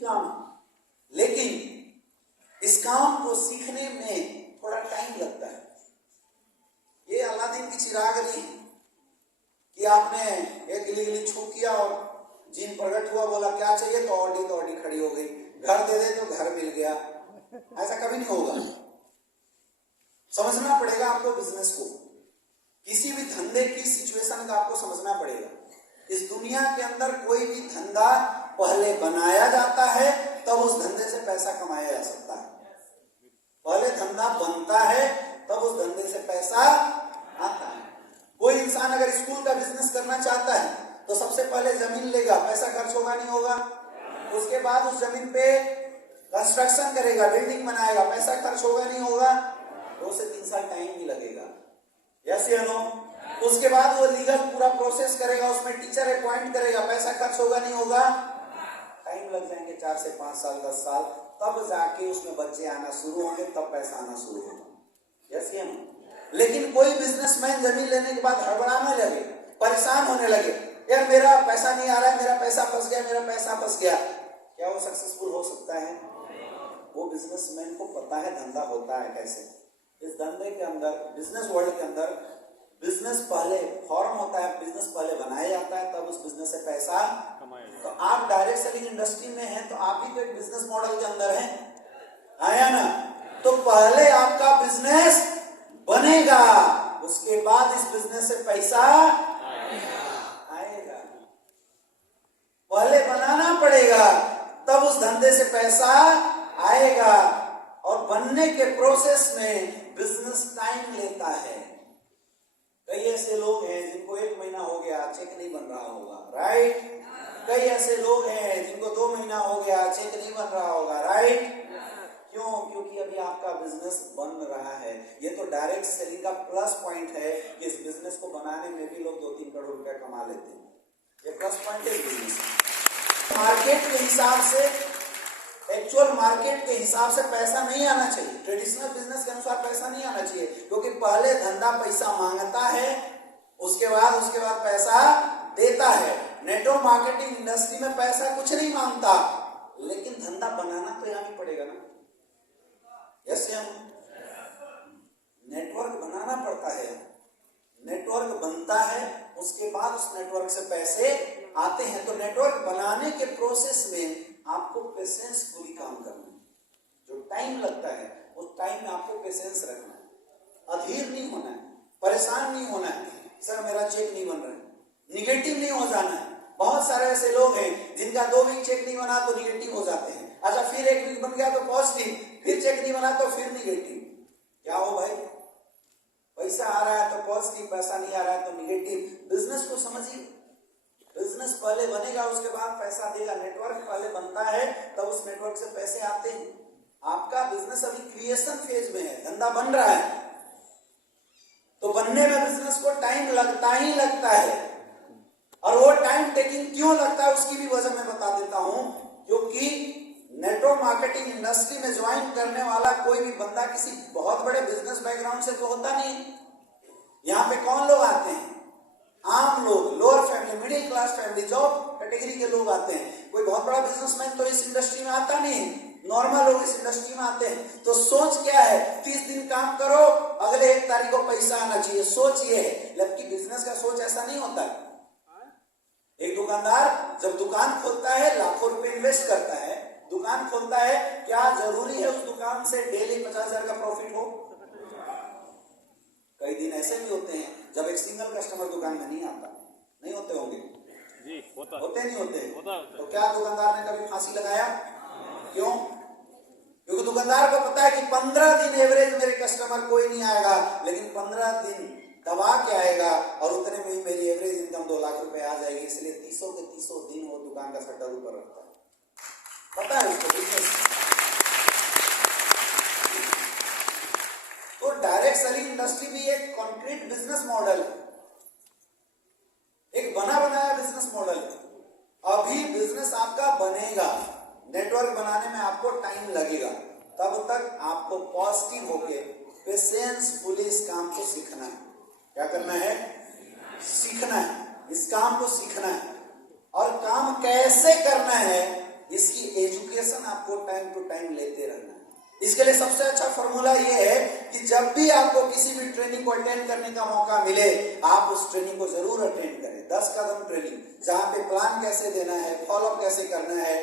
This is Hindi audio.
काम है, लेकिन इस काम को सीखने में थोड़ा टाइम लगता है। ये अलादीन की चिराग नहीं कि आपने एक गिली छू किया और जीन प्रकट हुआ, बोला क्या चाहिए तो ऑडी खड़ी हो गई, घर दे दे तो घर मिल गया। ऐसा कभी नहीं होगा। समझना पड़ेगा आपको बिजनेस को, किसी भी धंधे की सिचुएशन का आपको समझना पड़ेगा। इस दुनिया के अंदर कोई भी धंधा पहले बनाया जाता है तब उस धंधे से पैसा कमाया जा सकता है। पहले धंधा बनता है तब उस धंधे से पैसा आता है। कोई इंसान अगर स्कूल का बिजनेस करना चाहता है तो सबसे पहले जमीन लेगा, पैसा खर्च होगा नहीं होगा। उसके बाद उस जमीन पे कंस्ट्रक्शन करेगा, बिल्डिंग बनाएगा, पैसा खर्च होगा नहीं होगा। 2 से 3 साल टाइम भी लगेगा, यस या नो। उसके बाद वो लीगल पूरा प्रोसेस करेगा, उसमें टीचर अपॉइंट करेगा, पैसा खर्च होगा नहीं होगा। टाइम लग जाएंगे 4 से 5 साल 10 साल, तब जाके उसमें बच्चे आना शुरू होंगे, तब पैसा आना शुरू होगा, यस या नो। लेकिन कोई बिजनेसमैन जमीन लेने के बाद हड़बड़ाने लगे, परेशान होने लगे, यार मेरा पैसा नहीं आ रहा है, मेरा पैसा फंस गया, मेरा पैसा फंस गया, क्या वो सक्सेसफुल हो सकता है? वो बिजनेसमैन को पता है धंधा होता है कैसे। इस धंधे के अंदर, बिजनेस वर्ल्ड के अंदर, बिजनेस पहले फॉर्म होता है, बिजनेस पहले बनाया जाता है, तब उस बिजनेस से पैसा कमाया। तो आप डायरेक्ट सेलिंग इंडस्ट्री में हैं तो आप भी तो एक बिजनेस मॉडल के अंदर हैं, आया ना। तो पहले आपका बिजनेस बनेगा, उसके बाद इस बिजनेस से पैसा आएगा। पहले बनाना पड़ेगा तब उस धंधे से पैसा आएगा, और बनने के प्रोसेस में बिजनेस टाइम लेता है। कई ऐसे लोग हैं जिनको 1 महीना हो गया चेक नहीं बन रहा होगा, राइट। कई ऐसे लोग हैं जिनको 2 महीना हो गया चेक नहीं बन रहा होगा, राइट। क्यों? क्योंकि अभी आपका बिजनेस बन रहा है। ये तो डायरेक्ट सेलिंग का प्लस पॉइंट है कि इस बिजनेस को बनाने में भी लोग 2-3 करोड़ रुपया कमा लेते हैं। ये प्लस पॉइंट है बिजनेस। मार्केट के हिसाब से, एक्चुअल मार्केट के हिसाब से पैसा नहीं आना चाहिए, ट्रेडिशनल बिजनेस के अनुसार पैसा नहीं आना चाहिए, क्योंकि पहले धंधा पैसा मांगता है, उसके बाद पैसा देता है। नेटवर्क मार्केटिंग इंडस्ट्री में पैसा कुछ नहीं मांगता, लेकिन धंधा बनाना तो यहाँ भी पड़ेगा ना, यस या नो। नेटवर्क बनाना पड़ता है, नेटवर्क बनता है, उसके बाद उस नेटवर्क से पैसे आते हैं। तो नेटवर्क बनाने के प्रोसेस में आपको पेशेंसफुली काम करना है। जो टाइम लगता है उस टाइम में आपको पेशेंस रखना है, अधीर नहीं होना है, परेशान नहीं होना है, सर मेरा चेक नहीं बन रहा है, निगेटिव नहीं हो जाना है। बहुत सारे ऐसे लोग हैं जिनका 2 वीक चेक नहीं बना तो निगेटिव हो जाते हैं। अच्छा, फिर 1 वीक बन गया तो पॉजिटिव, फिर चेक नहीं बना तो फिर निगेटिव। क्या हो भाई, पैसा आ रहा है तो पॉजिटिव, पैसा नहीं आ रहा है तो निगेटिव। बिजनेस को समझिए, बिजनेस पहले बनेगा उसके बाद पैसा देगा। नेटवर्क पहले बनता है तब उस नेटवर्क से पैसे आते हैं। आपका बिजनेस अभी क्रिएशन फेज में है, धंधा बन रहा है, तो बनने में बिजनेस को टाइम लगता ही लगता है। और वो टाइम टेकिंग क्यों लगता है उसकी भी वजह मैं बता देता हूं। क्योंकि नेटवर्क मार्केटिंग इंडस्ट्री में ज्वाइन करने वाला कोई भी बंदा किसी बहुत बड़े बिजनेस बैकग्राउंड से तो होता नहीं। यहाँ पे कौन लोग आते हैं? आम लोग, lower family, middle class family, job category के लोग आते हैं। कोई बहुत बड़ा बिजनेसमैन तो इस इंडस्ट्री में आता नहीं है, नॉर्मल लोग इस इंडस्ट्री में आते हैं। तो सोच क्या है? 30 दिन काम करो, अगले 1 तारीख को पैसा आना चाहिए, सोच ये है। जबकि बिजनेस का सोच ऐसा नहीं होता है। एक दुकानदार जब दुकान खोलता है लाखों रुपए इन्वेस्ट करता है, दुकान खोलता है, क्या जरूरी है उस दुकान से डेली 50,000 का प्रॉफिट हो? कई दिन ऐसे भी होते हैं जब एक सिंगल कस्टमर दुकान में नहीं आता, नहीं होते होंगे जी, होते नहीं होते? होता। तो क्या दुकानदार ने कभी फांसी लगाया? क्यों? क्योंकि दुकानदार को पता है कि 15 दिन एवरेज मेरे कस्टमर कोई नहीं आएगा, लेकिन 15 दिन दबा के आएगा और उतने में ही मेरी एवरेज इनकम 2 लाख रुपए आ जाएगी। इसलिए 30 के 30 दिन वो दुकान का शटर ऊपर रखता है, पता है उसको बिजनेस। तो डायरेक्ट सेलिंग इंडस्ट्री भी एक कॉन्क्रीट बिजनेस मॉडल है, एक बना बनाया बिजनेस मॉडल है। अभी बिजनेस आपका बनेगा, नेटवर्क बनाने में आपको टाइम लगेगा, तब तक आपको पॉजिटिव होके पेशेंसफुली इस काम को सीखना है। क्या करना है? सीखना है, इस काम को सीखना है। और काम कैसे करना है इसकी एजुकेशन टू टाइम लेते रहना है। इसके लिए सबसे अच्छा फॉर्मूला ये है कि जब भी आपको किसी भी ट्रेनिंग को अटेंड करने का मौका मिले, आप उस ट्रेनिंग को जरूर अटेंड करें। 10 कदम ट्रेनिंग, जहां पे प्लान कैसे देना है, फॉलोअप कैसे करना है,